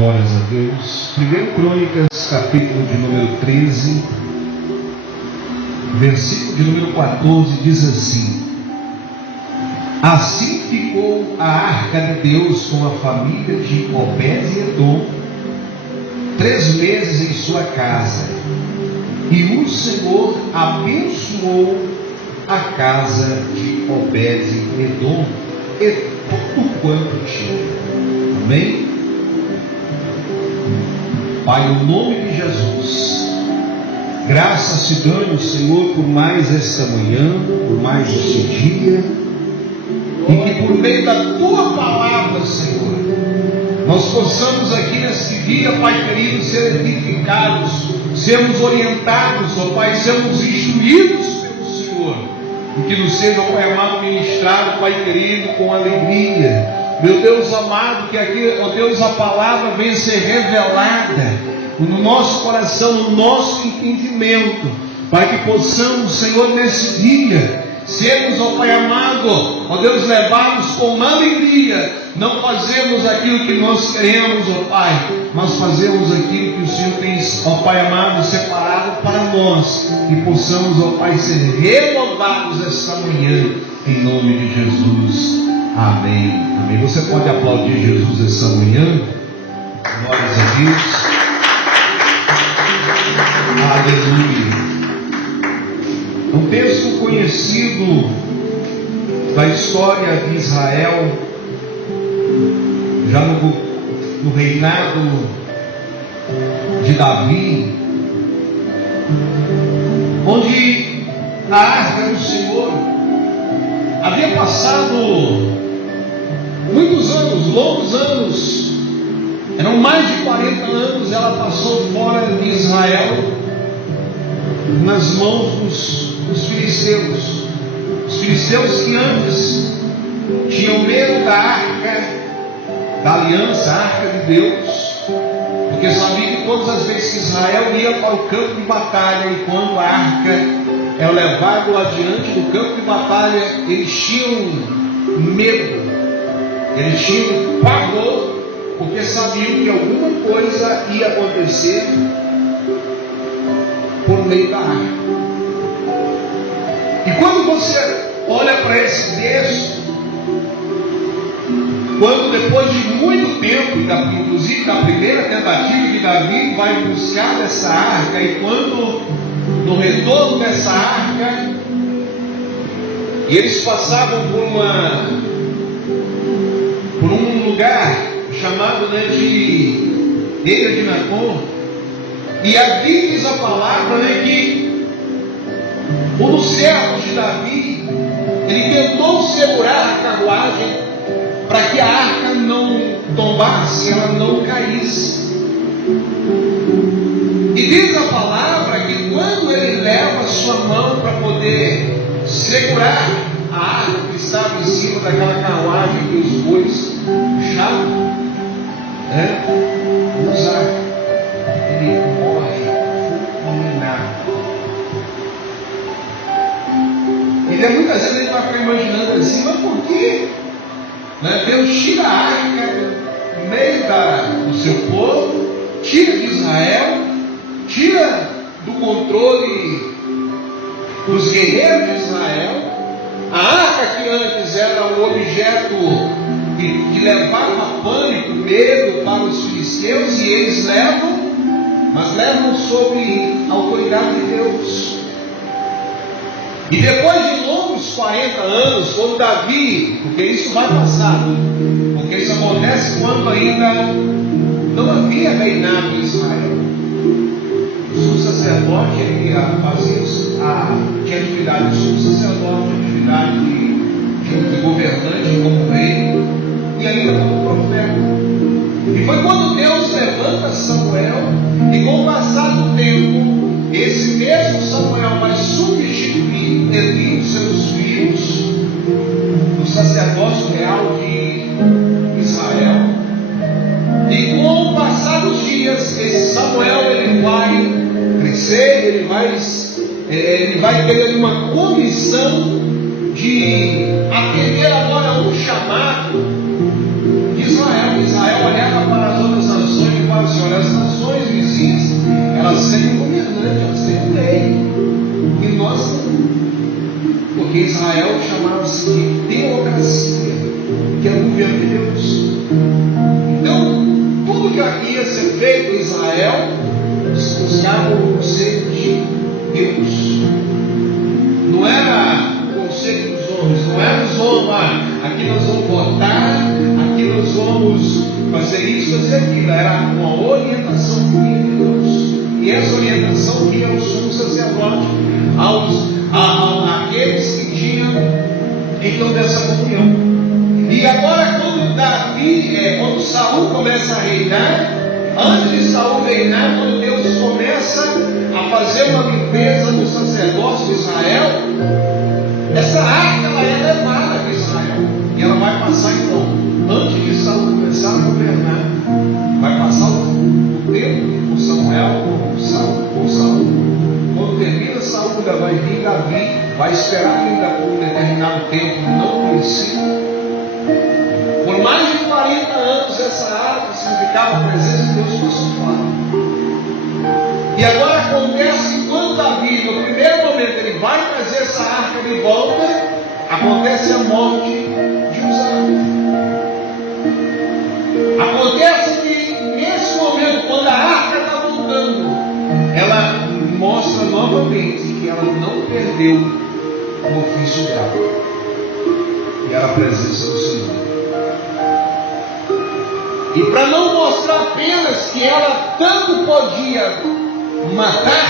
Glórias a Deus. 1 Crônicas, capítulo de número 13, versículo de número 14, diz assim: Assim ficou a arca de Deus com a família de Obed-Edom 3 meses em sua casa, e o Senhor abençoou a casa de Obed-Edom e tudo quanto tinha. Amém? Pai, no nome de Jesus, graças te damos, Senhor, por mais esta manhã, por mais este dia, e que por meio da tua palavra, Senhor, nós possamos aqui neste dia, Pai querido, ser edificados, sermos orientados, ó Pai, sermos instruídos pelo Senhor, e que nos seja, Pai amado, ministrado, Pai querido, com alegria. Meu Deus amado, que aqui, ó Deus, a palavra venha ser revelada no nosso coração, no nosso entendimento, para que possamos, Senhor, nesse dia, sermos, ó Pai amado, ó Deus, levados com alegria, não fazemos aquilo que nós queremos, ó Pai, mas fazemos aquilo que o Senhor tem, ó Pai amado, separado para nós, e possamos, ó Pai, ser renovados esta manhã, em nome de Jesus. Amém. Amém. Você pode aplaudir Jesus essa manhã? Glórias a Deus. Aleluia. Um texto conhecido da história de Israel, já no reinado de Davi, onde a arca do Senhor havia passado muitos anos, longos anos, eram mais de 40 anos, ela passou fora de Israel, nas mãos dos filisteus. Os filisteus que antes tinham medo da arca da aliança, a arca de Deus, porque sabiam que todas as vezes que Israel ia para o campo de batalha, e quando a arca é levado adiante do campo de batalha, eles tinham medo, eles tinham pavor, porque sabiam que alguma coisa ia acontecer por meio da arca. E quando você olha para esse texto, quando depois de muito tempo, inclusive da primeira tentativa de Davi, vai buscar essa arca, e quando no retorno dessa arca, e eles passavam por um lugar chamado de Ilha de Nacon, e aqui diz a palavra que um dos servos de Davi, ele tentou segurar a carruagem para que a arca não tombasse, ela não caísse. E diz a palavra que quando ele leva a sua mão para poder segurar a arca que estava em cima daquela carruagem que os bois puxavam, ele morre fulminado. E muitas vezes a gente vai ficar imaginando assim, mas por quê? Deus tira a arca no meio do seu povo, tira de Israel, tira do controle dos guerreiros de Israel. A arca que antes era um objeto que levava pânico, medo para os filisteus, e eles mas levam sob a autoridade de Deus. E depois de longos 40 anos, quando Davi, porque isso vai passar, porque isso acontece quando ainda não havia reinado em Israel. O sumo sacerdote, ele tinha atividade de sumo sacerdote, atividade de governante como rei, e ainda como profeta. E foi quando Deus levanta Samuel, e com o passar do tempo, esse mesmo Samuel vai substituir Eli, seus filhos, no sacerdócio real de Israel. E com o passar dos dias, esse Samuel ele vai crescer, ele vai ter uma comissão de atender agora um chamado de Israel. Israel olhava para as outras nações Porque Israel chamava-se de teocracia, que é o governo de Deus. Então, tudo que aqui ia ser feito em Israel, buscava o conceito de Deus. Não era o conceito dos homens, não era os homens, aqui nós vamos votar, aqui nós vamos fazer isso, fazer aquilo. Era uma orientação que vinha de Deus. E essa orientação vinha aos sumos sacerdotes, àqueles que tinham então dessa comunhão. E agora quando Saul começa a reinar, antes de Saul reinar, quando Deus começa a fazer uma limpeza dos sacerdotes de Israel, essa arca ela é levada de Israel. E ela vai passar então, antes de Saul começar a governar, vai passar o tempo com Samuel, com Saul. Quando termina Saul, ainda vai vir Davi, vai esperar ainda por um determinado tempo não conhecido. Por mais de 40 anos essa arca significava a presença de Deus passou fora. E agora acontece que quando Davi, no primeiro momento, ele vai trazer essa arca de volta, acontece a morte de Uzá. Acontece que nesse momento, quando a arca está voltando, ela mostra novamente que ela não perdeu o ofício dela, e era a presença do Senhor. E para não mostrar apenas que ela tanto podia matar,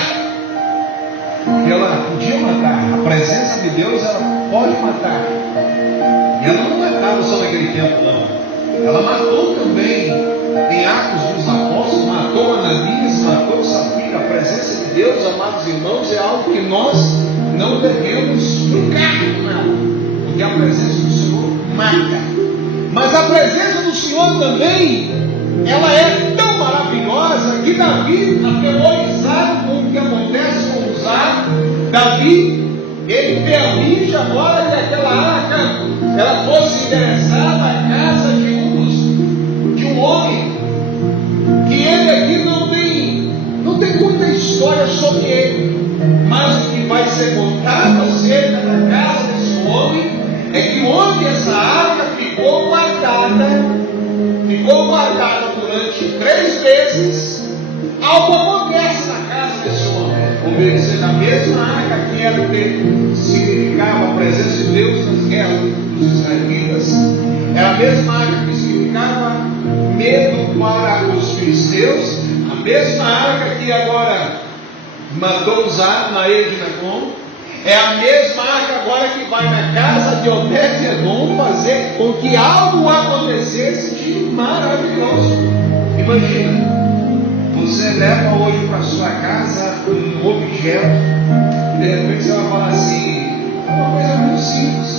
que ela podia matar, a presença de Deus ela pode matar. E ela não matava só naquele tempo, não. Ela matou também em Atos dos Apóstolos, matou Ananias, matou Safira. A presença de Deus, amados irmãos, é algo que nós não devemos ficar com nada, porque a presença do Senhor mata. Mas a presença do Senhor também, ela é tão maravilhosa que Davi, atemorizado com o que acontece com Uzá, Davi, ele permite agora que aquela arca ela fosse endereçada à casa de um homem, que ele aqui não tem muita história sobre ele, mas o que vai ser contado acerca da casa desse homem é que onde essa arca ficou guardada durante 3 meses, algo acontece na casa desse homem. Obedecendo a mesma arca que era o que significava a presença de Deus nas guerras dos israelitas, era a mesma arca que significava medo para os filisteus, a mesma arca que agora mandou usar na ilha de Nacon. É a mesma arca agora que vai na casa de Obed-Edom fazer com que algo acontecesse de maravilhoso. Imagina, você leva hoje para sua casa um objeto e de repente você vai falar assim, é uma coisa muito simples.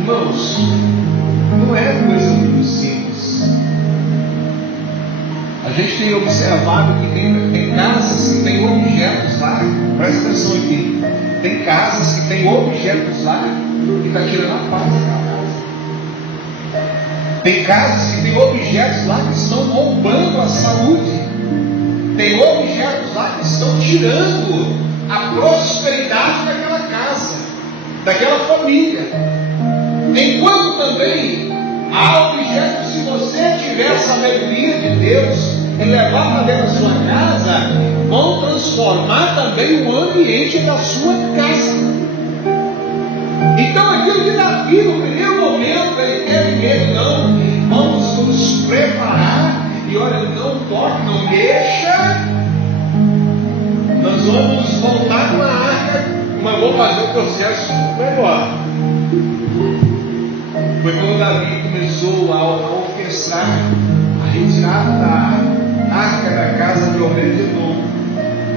Irmãos, não é coisa muito simples. A gente tem observado que tem casas que tem objetos lá, presta atenção aqui. Tem casas que tem objetos lá que está tirando a paz daquela casa. Tem casas que tem objetos lá que estão roubando a saúde. Tem objetos lá que estão tirando a prosperidade daquela casa, daquela família. Enquanto também há objetos, se você tiver essa sabedoria de Deus e levar para dentro da sua casa, vão transformar também o ambiente da sua casa. Então aquilo que Davi no primeiro momento ele teve medo, não, vamos nos preparar e olha, não toque, não mexa, nós vamos voltar com a arca, mas vou fazer o processo melhor. Foi quando Davi começou a orquestrar a retirada da arca da casa de Obed-Edom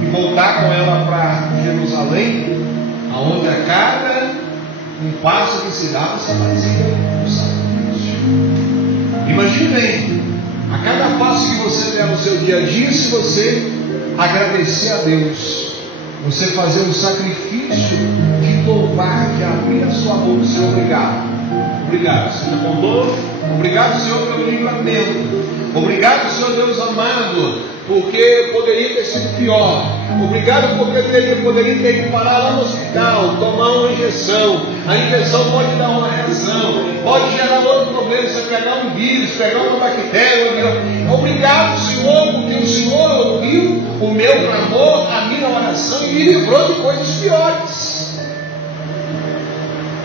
e voltar com ela para Jerusalém, aonde a cada um passo que se dava se fazia um sacrifício. Imaginem, a cada passo que você der no seu dia a dia, se você agradecer a Deus, você fazer um sacrifício de louvar, de abrir a sua boca e dizer obrigado. Obrigado, Senhor, bondou. Obrigado, Senhor, pelo livramento. Obrigado, Senhor Deus amado, porque poderia ter sido pior. Obrigado porque poderia ter que parar lá no hospital, tomar uma injeção. A injeção pode dar uma reação, pode gerar outro problema, você pegar um vírus, pegar uma bactéria. Obrigado, Senhor, porque o Senhor ouviu o meu clamor, a minha oração e me livrou de coisas piores.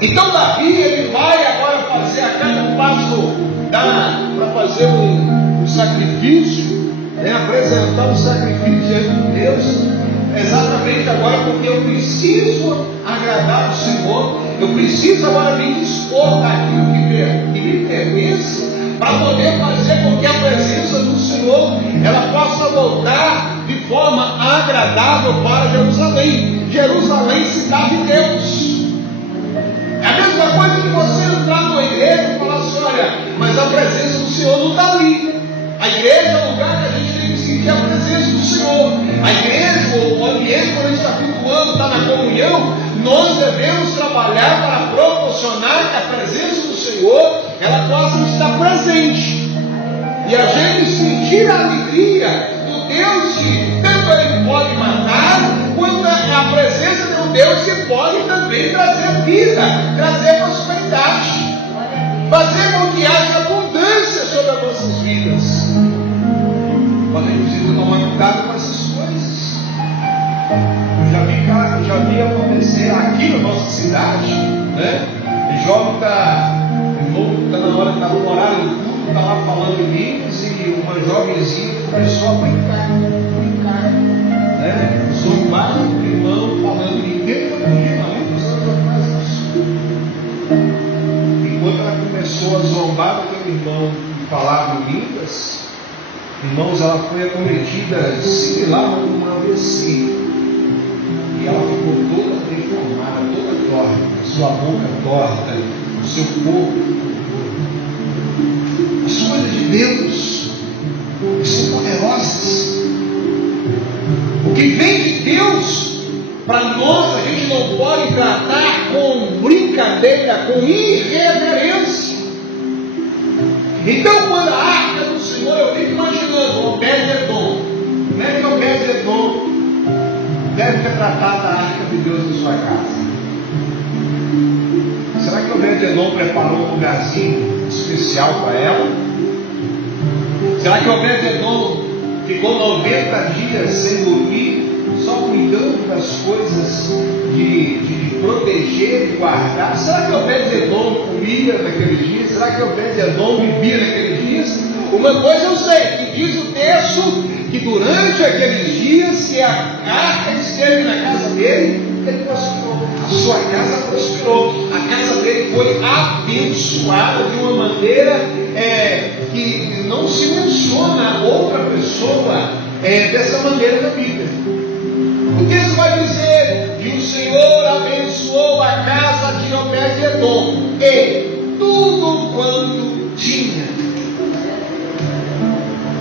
Então Davi, ele vai agora fazer a cada passo para fazer um sacrifício, apresentar um sacrifício diante de Deus, exatamente agora porque eu preciso agradar o Senhor, eu preciso agora me dispor daquilo que me pertence, para poder fazer com que a presença do Senhor ela possa voltar de forma agradável para Jerusalém. Jerusalém, cidade de Deus. É a mesma coisa que você entrar na igreja e falar assim: olha, mas a presença do Senhor não está ali. A igreja é o lugar que a gente tem que sentir a presença do Senhor. A igreja, o ambiente, quando a gente está cultuando, está na comunhão, nós devemos trabalhar para proporcionar que a presença do Senhor ela possa estar presente. E a gente sentir a alegria do Deus que tanto Ele pode matar, quanto a presença de um Deus que pode também trazer vida, trazer prosperidade, fazer com que haja abundância sobre as nossas vidas. Mas a gente precisa tomar cuidado com essas coisas. Eu já vi acontecer aqui na nossa cidade, O jovem está na hora, está no horário do culto, está lá falando em línguas e uma jovenzinha começou a brincar, zombar o irmão falando em línguas, há muitos anos atrás isso. Enquanto ela começou a zombar daquele irmão que falava em línguas, irmãos, ela foi acometida similar a uma AVC. E ela ficou toda deformada, toda torta, sua boca torta, o seu corpo. As coisas de Deus são poderosas. O que vem de Deus, para nós, a gente não pode tratar com brincadeira, com irreverência. Então, quando a arca do Senhor, eu fico imaginando Obed-Edom. Como é que Obed-Edom deve ter tratado a arca de Deus na sua casa? Será que Obed-Edom preparou um lugarzinho especial para ela? Será que Obed-Edom ficou 90 dias sem dormir, só cuidando das coisas de proteger, de guardar? Será que Obed-Edom comia naqueles dias? Será que Obed-Edom vivia naqueles dias? Uma coisa eu sei, que diz o texto, que durante aqueles dias, se a arca esteve na casa dele, ele prosperou. A sua casa prosperou. A casa dele foi abençoada de uma maneira que não se menciona outra pessoa dessa maneira na Bíblia. O texto vai dizer que o Senhor abençoou a casa de Obed-Edom e tudo quanto tinha.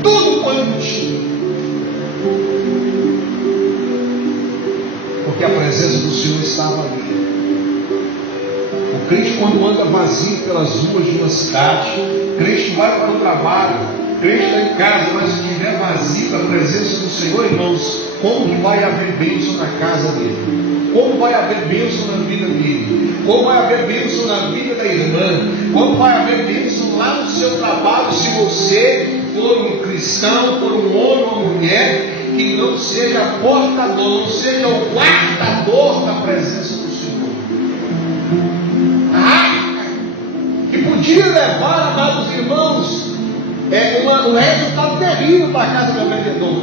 Tudo quanto tinha. Porque a presença do Senhor estava ali. O crente, quando anda vazio pelas ruas de uma cidade, o crente vai para o trabalho, o crente está em casa, mas se estiver vazio da presença do Senhor, irmãos, como que vai haver bênção na casa dele? Como vai haver bênção na vida dele? Como vai haver bênção na vida da irmã? Como vai haver bênção lá no seu trabalho, se você for um cristão, for um homem ou uma mulher que não seja portador, não seja o guardador da presença do Senhor? A arca que podia levar, amados irmãos, um resultado terrível para a casa de Obed-Edom,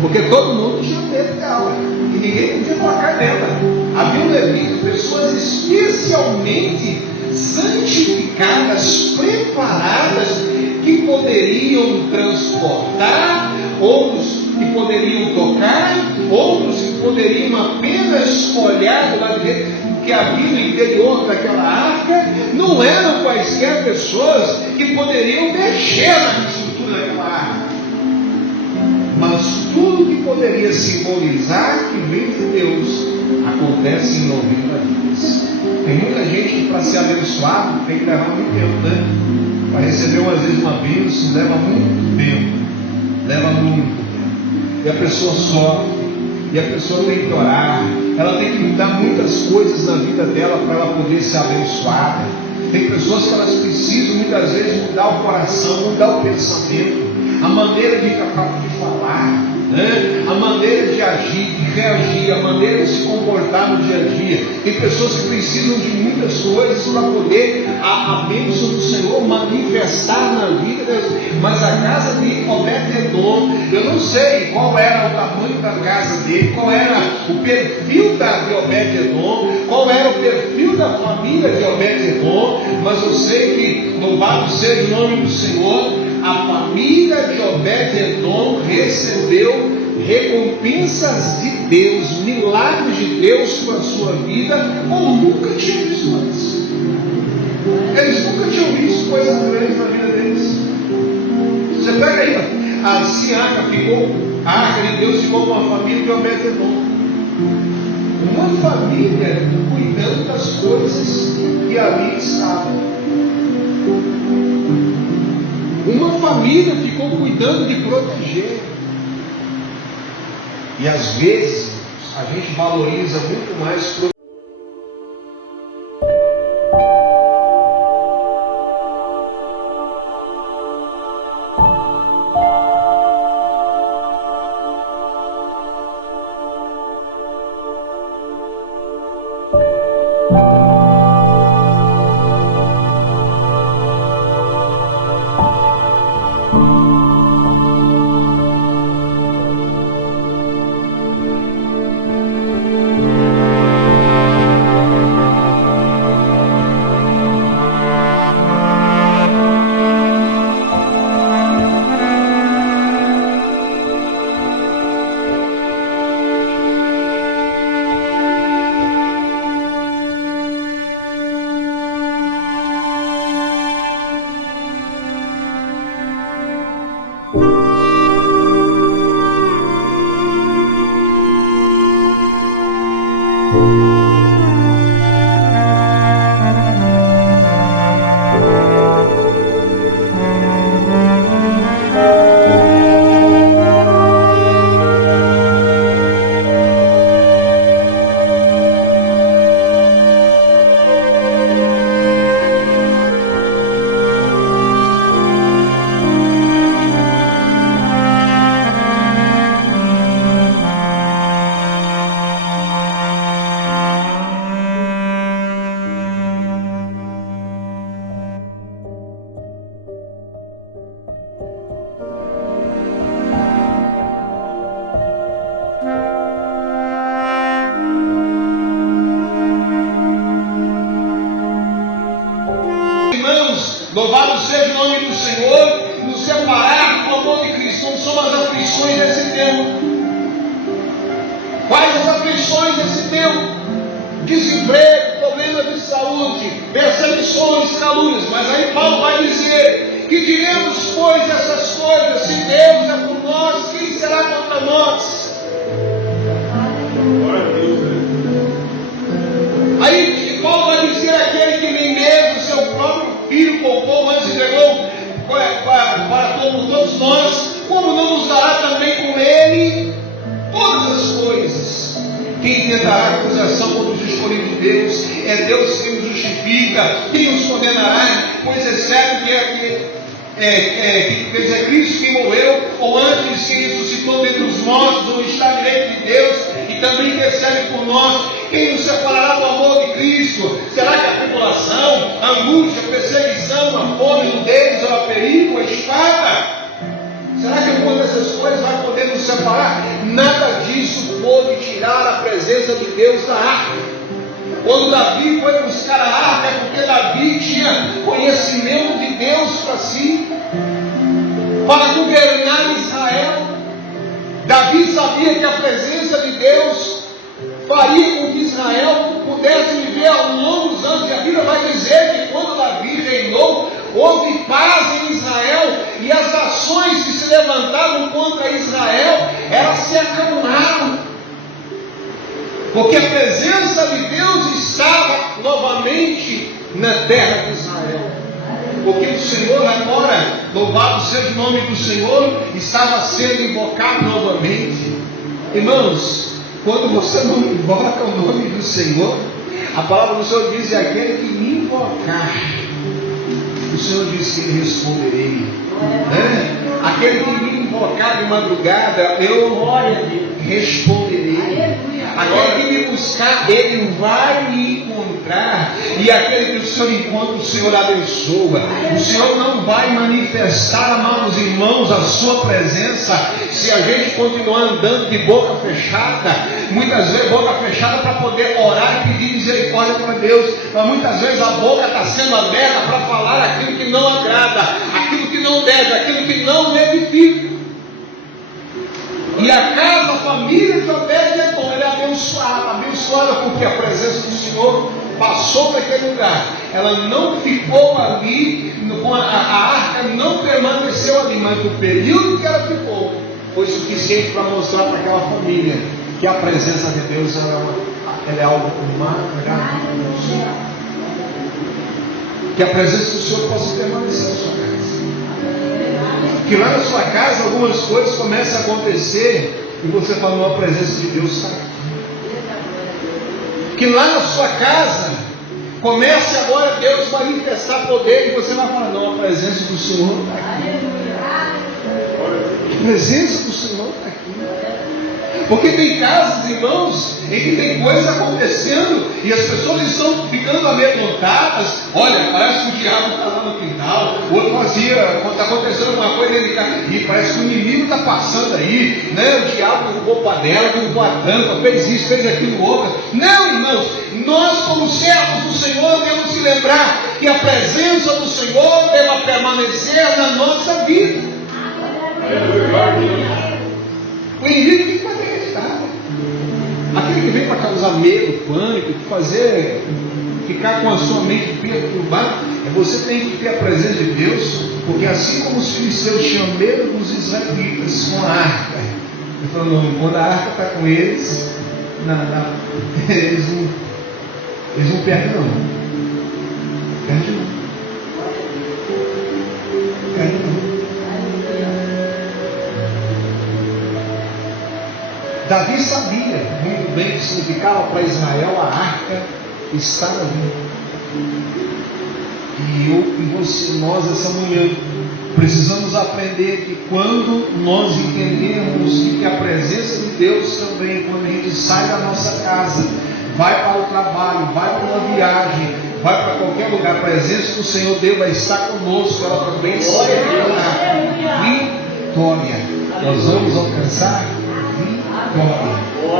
porque todo mundo tinha medo dela e ninguém podia tocar nela. Havia levitas, pessoas especialmente santificadas, preparadas, que poderiam transportar, outros que poderiam tocar, outros que poderiam apenas olhar do lado de dentro, que havia no interior daquela arca. Não eram quaisquer pessoas que poderiam mexer na estrutura daquela arca, mas tudo que poderia simbolizar que vem de Deus acontece em 90 dias. Tem muita gente que, para ser abençoado, tem que levar muito tempo, Para receber às vezes uma bênção leva muito tempo. Leva muito tempo. E a pessoa sofre. E a pessoa tem que orar. Ela tem que mudar muitas coisas na vida dela para ela poder ser abençoada. Tem pessoas que elas precisam muitas vezes mudar o coração, mudar o pensamento, a maneira de falar, né? A maneira de agir, de reagir, a maneira de se comportar no dia a dia. Tem pessoas que precisam de muitas coisas para poder a bênção do Senhor manifestar na vida delas. Mas a casa de Obed-Edom, eu não sei qual era o tamanho da casa dele, qual era o perfil de Obed-Edom, qual era o perfil da família de Obed-Edom, mas eu sei que, louvado seja o nome do Senhor, a família de Obed-Edom recebeu recompensas de Deus, milagres de Deus para a sua vida, como nunca tinham visto antes. Eles nunca tinham visto coisas grandes na vida deles. Você pega aí, a arca de Deus ficou com a família de Obed-Edom. Uma família cuidando das coisas que ali estavam. Uma família ficou cuidando de proteger. E às vezes a gente valoriza muito mais louvado seja o nome do Senhor, nos separar do amor de Cristo. Não são as aflições desse tempo. Quais as aflições desse tempo? Desemprego, problemas de saúde, perseguições, calúnias. Mas aí Paulo vai dizer: que diremos, pois, essas coisas? Se Deus é por nós, quem será contra nós? Aí Paulo vai dizer: aquele que nem mesmo seu próprio filho poupou, mas entregou para todos nós, como não nos dará também com ele todas as coisas? Quem tentará acusação contra os escolhidos de Deus? É Deus quem nos justifica. Quem nos condenará? Pois é certo que é Cristo quem morreu, ou antes quem ressuscitou dentre os mortos, ou está à direita de Deus, e também intercede por nós. Quem nos separará do amor de Cristo? Será que a tribulação, a angústia, a perseguição, a fome, nudez, ou a perigo, a espada? Será que alguma dessas coisas vai poder nos separar? Nada disso pôde tirar a presença de Deus da arca. Quando Davi foi buscar a arca, é porque Davi tinha conhecimento de Deus para si, para governar Israel. Davi sabia que a presença de Deus faria com que Israel pudesse viver ao longo dos anos. E a Bíblia vai dizer que quando Davi reinou, houve paz em Israel, e as nações que se levantavam contra Israel, elas se acalmaram, porque a presença de Deus estava novamente na terra de Israel. Porque o Senhor louvado seja o nome do Senhor, estava sendo invocado novamente. Irmãos, quando você não invoca o nome do Senhor, a palavra do Senhor diz: é aquele que me invocar, o Senhor diz que ele responderei. Aquele que me invocar de madrugada, eu responderei. Aquele que me buscar, ele vai me encontrar. E aquele que o Senhor encontra, o Senhor abençoa. O Senhor não vai manifestar, amados irmãos, a sua presença se a gente continuar andando de boca fechada. Muitas vezes boca fechada para poder orar e pedir misericórdia para Deus. Mas muitas vezes a boca está sendo aberta para falar aquilo que não agrada, aquilo que não deve, aquilo que não edifica. E a casa, a família de Obed-Edom, ela é abençoada porque a presença do Senhor passou naquele lugar. Ela não ficou ali, a arca não permaneceu ali, mas o período que ela ficou foi suficiente para mostrar para aquela família que a presença de Deus ela é algo maravilhoso. Que a presença do Senhor possa permanecer na sua casa. Que lá na sua casa algumas coisas começam a acontecer e você fala: não, a presença de Deus está aqui. Que lá na sua casa comece agora Deus manifestar poder e você vai falar: não, a presença do Senhor está aqui. A presença do Senhor está aqui. Porque tem casas, irmãos, em que tem coisas acontecendo e as pessoas estão ficando amedrontadas. Olha, parece que o diabo está lá no quintal. O outro fazia, quando está acontecendo alguma coisa, ele fica, e parece que o inimigo está passando aí, né? O diabo derrubou a panela, derrubou a tampa, fez isso, fez aquilo outro. Não, irmãos, nós como servos do Senhor temos que lembrar que a presença do Senhor deve permanecer na nossa vida. O inimigo tem que fazer restado. Aquele que vem para causar medo, pânico, ficar com a sua mente perturbada, você tem que ter a presença de Deus, porque assim como os filisteus tinham medo dos israelitas com a arca, ele falou: não, quando a arca está com eles, eles não perdem não. Perdem não. Perdem não. Davi sabia muito bem o que significava para Israel a arca estar ali. E eu e você, nós essa manhã, precisamos aprender que quando nós entendemos que a presença de Deus também, quando a gente sai da nossa casa, vai para o trabalho, vai para uma viagem, vai para qualquer lugar, a presença do Senhor Deus vai estar conosco, ela também será vitória. Nós vamos alcançar vitória.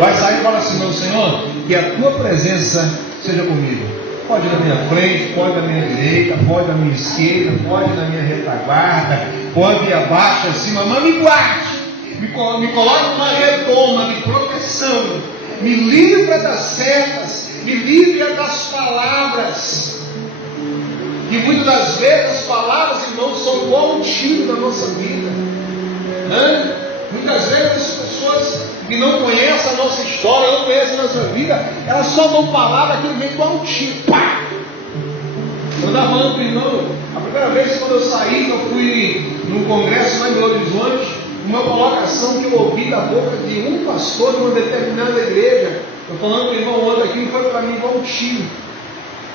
Vai sair e fala assim: meu Senhor, que a tua presença seja comigo. Pode na minha frente, pode na minha direita, pode na minha esquerda, pode na minha retaguarda, pode abaixo, acima, mas me guarde, me coloque numa redoma de proteção, me livra das setas, me livra das palavras. E muitas das vezes as palavras, irmãos, são como um tiro na nossa vida. Muitas vezes as pessoas que não conhecem a nossa história, não conhecem a nossa vida, elas só dão palavra que vem igual um tiro. Pá! Eu estava falando para o irmão, a primeira vez quando eu saí, eu fui num congresso lá em Belo Horizonte, uma colocação que eu ouvi da boca de um pastor de uma determinada igreja. Eu falando para o irmão outro aqui, foi para mim igual um tiro.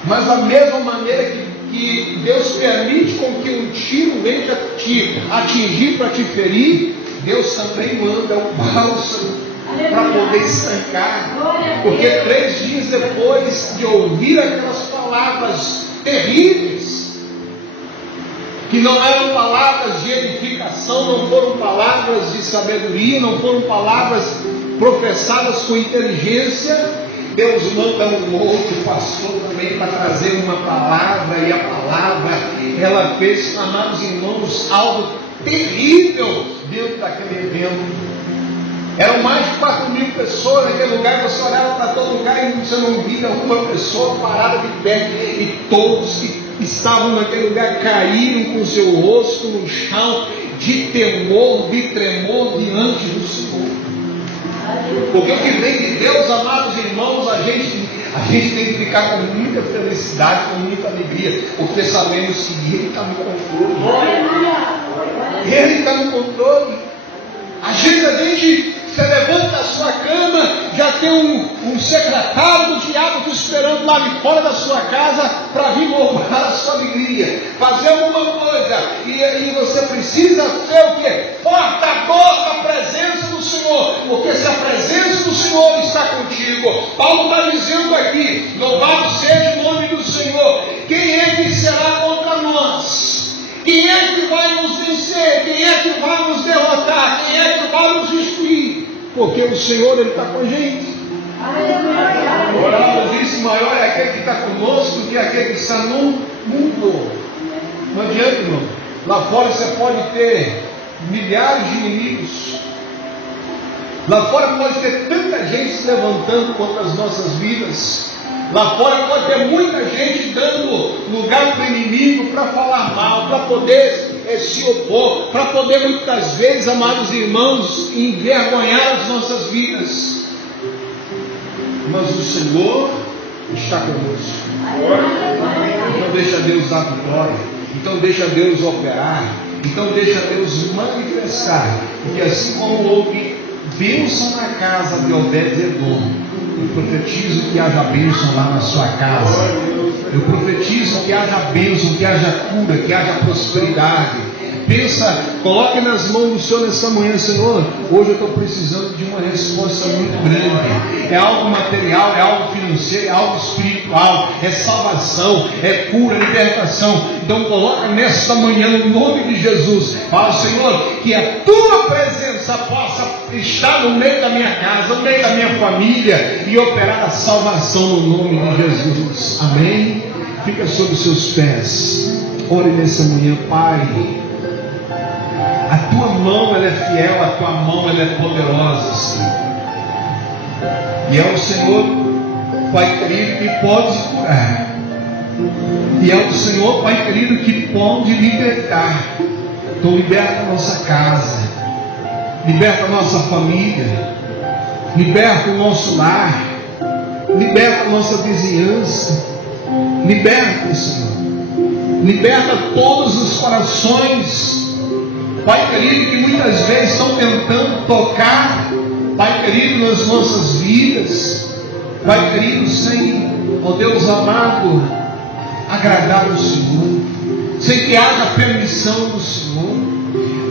Mas da mesma maneira que Deus permite com que um tiro venha te atingir para te ferir, Deus também manda um bálsamo para poder estancar. Porque 3 dias depois de ouvir aquelas palavras terríveis, que não eram palavras de edificação, não foram palavras de sabedoria, não foram palavras professadas com inteligência, Deus manda um outro pastor também para trazer uma palavra, e a palavra, ela fez, amados irmãos, algo terrível dentro daquele evento. Eram mais de 4.000 pessoas naquele lugar, você olhava para todo lugar e você não via uma pessoa parada de pé, e todos que estavam naquele lugar caíram com o seu rosto no chão, de temor, de tremor diante do Senhor. Porque o que vem de Deus, amados irmãos, a gente tem que ficar com muita felicidade, com muita alegria, porque sabemos que Ele está no controle. Ele está no controle. Às vezes a gente se levanta da sua cama, já tem um secretário do diabo te esperando lá de fora da sua casa para vir roubar a sua alegria, fazer alguma coisa, e você precisa ser o quê? Portador da presença do Senhor, porque se a presença do Senhor está contigo, Paulo está dizendo aqui, louvado seja o nome do Senhor, quem é que será contra nós? Quem é que vai nos vencer? Quem é que vai nos derrotar? Quem é que vai nos destruir? Porque o Senhor, Ele está com a gente. A palavra diz: maior é aquele que está conosco do que aquele que está no mundo. Não adianta, irmão. Lá fora você pode ter milhares de inimigos. Lá fora pode ter tanta gente se levantando contra as nossas vidas. Lá fora pode ter muita gente dando lugar para o inimigo para falar mal, para poder se opor, para poder muitas vezes, amados irmãos, envergonhar as nossas vidas. Mas o Senhor está conosco. Então deixa Deus dar vitória. Então deixa Deus operar. Então deixa Deus manifestar. Porque assim como houve bênção na casa de Obed-Edom, eu profetizo que haja bênção lá na sua casa. Eu profetizo que haja bênção, que haja cura, que haja prosperidade. Pensa, coloque nas mãos do Senhor nessa manhã: Senhor, hoje eu estou precisando de uma resposta muito grande. É algo material, é algo financeiro, é algo espiritual, é salvação, é cura, libertação. Então coloca nesta manhã, no nome de Jesus. Fala: Senhor, que a tua presença possa estar no meio da minha casa, no meio da minha família, e operar a salvação no nome de Jesus. Amém? Fica sobre os seus pés. Ore nessa manhã. Pai, a tua mão ela é fiel, a tua mão ela é poderosa, Senhor. E é o Senhor, Pai querido, que pode curar. E é o Senhor, Pai querido, que pode libertar. Então liberta a nossa casa, liberta a nossa família, liberta o nosso lar, liberta a nossa vizinhança, liberta, Senhor. Liberta todos os corações, Pai querido, que muitas vezes estão tentando tocar, Pai querido, nas nossas vidas. Pai querido, sem, ó Deus amado, agradar o Senhor, sem que haja permissão do Senhor.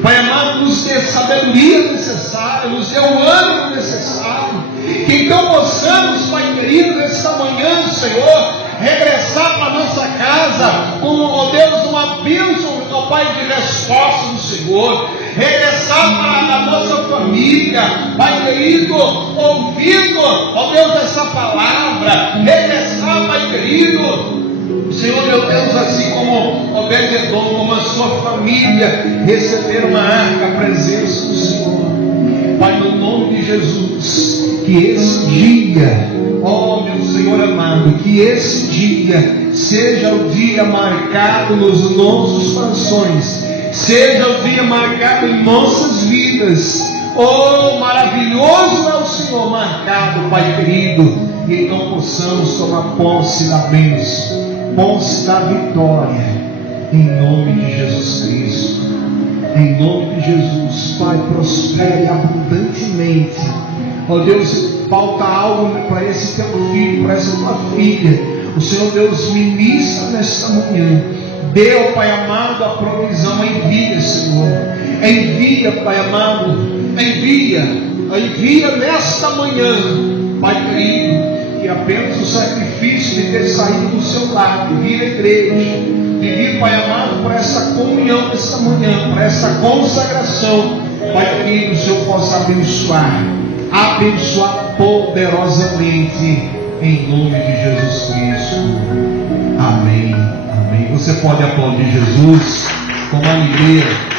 Pai amado, nos dê a sabedoria necessária, nos dê o ânimo necessário, que então possamos, Pai querido, nesta manhã, Senhor, regressar para a nossa casa com, ó Deus, uma bênção, ó Pai, de resposta do Senhor. Regressar para a nossa família, Pai querido, ouvindo, ó Deus, essa palavra. Regressar, Pai querido, Senhor meu Deus, assim como Obed-Edom, como a sua família, receberam na arca a presença do Senhor. Pai, no nome de Jesus, que esse dia, ó meu Senhor amado, que esse dia seja o dia marcado nos nossos corações, seja o dia marcado em nossas vidas. Oh, maravilhoso é o Senhor marcado, Pai querido, e então possamos tomar posse da bênção, posse da vitória, em nome de Jesus Cristo. Em nome de Jesus, Pai, prospere abundantemente. Ó Deus, falta algo para esse teu filho, para essa tua filha. O Senhor Deus ministra nesta manhã. Dê, ó Pai amado, a provisão. Envia, Senhor. Envia, Pai amado. Envia nesta manhã, Pai querido, que apenas o sacrifício de ter saído do seu lado, vir à igreja, de vir, Pai amado, por essa comunhão desta manhã, por essa consagração, Pai querido, o Senhor possa abençoar poderosamente, em nome de Jesus Cristo. Amém. Amém. Você pode aplaudir Jesus com alegria.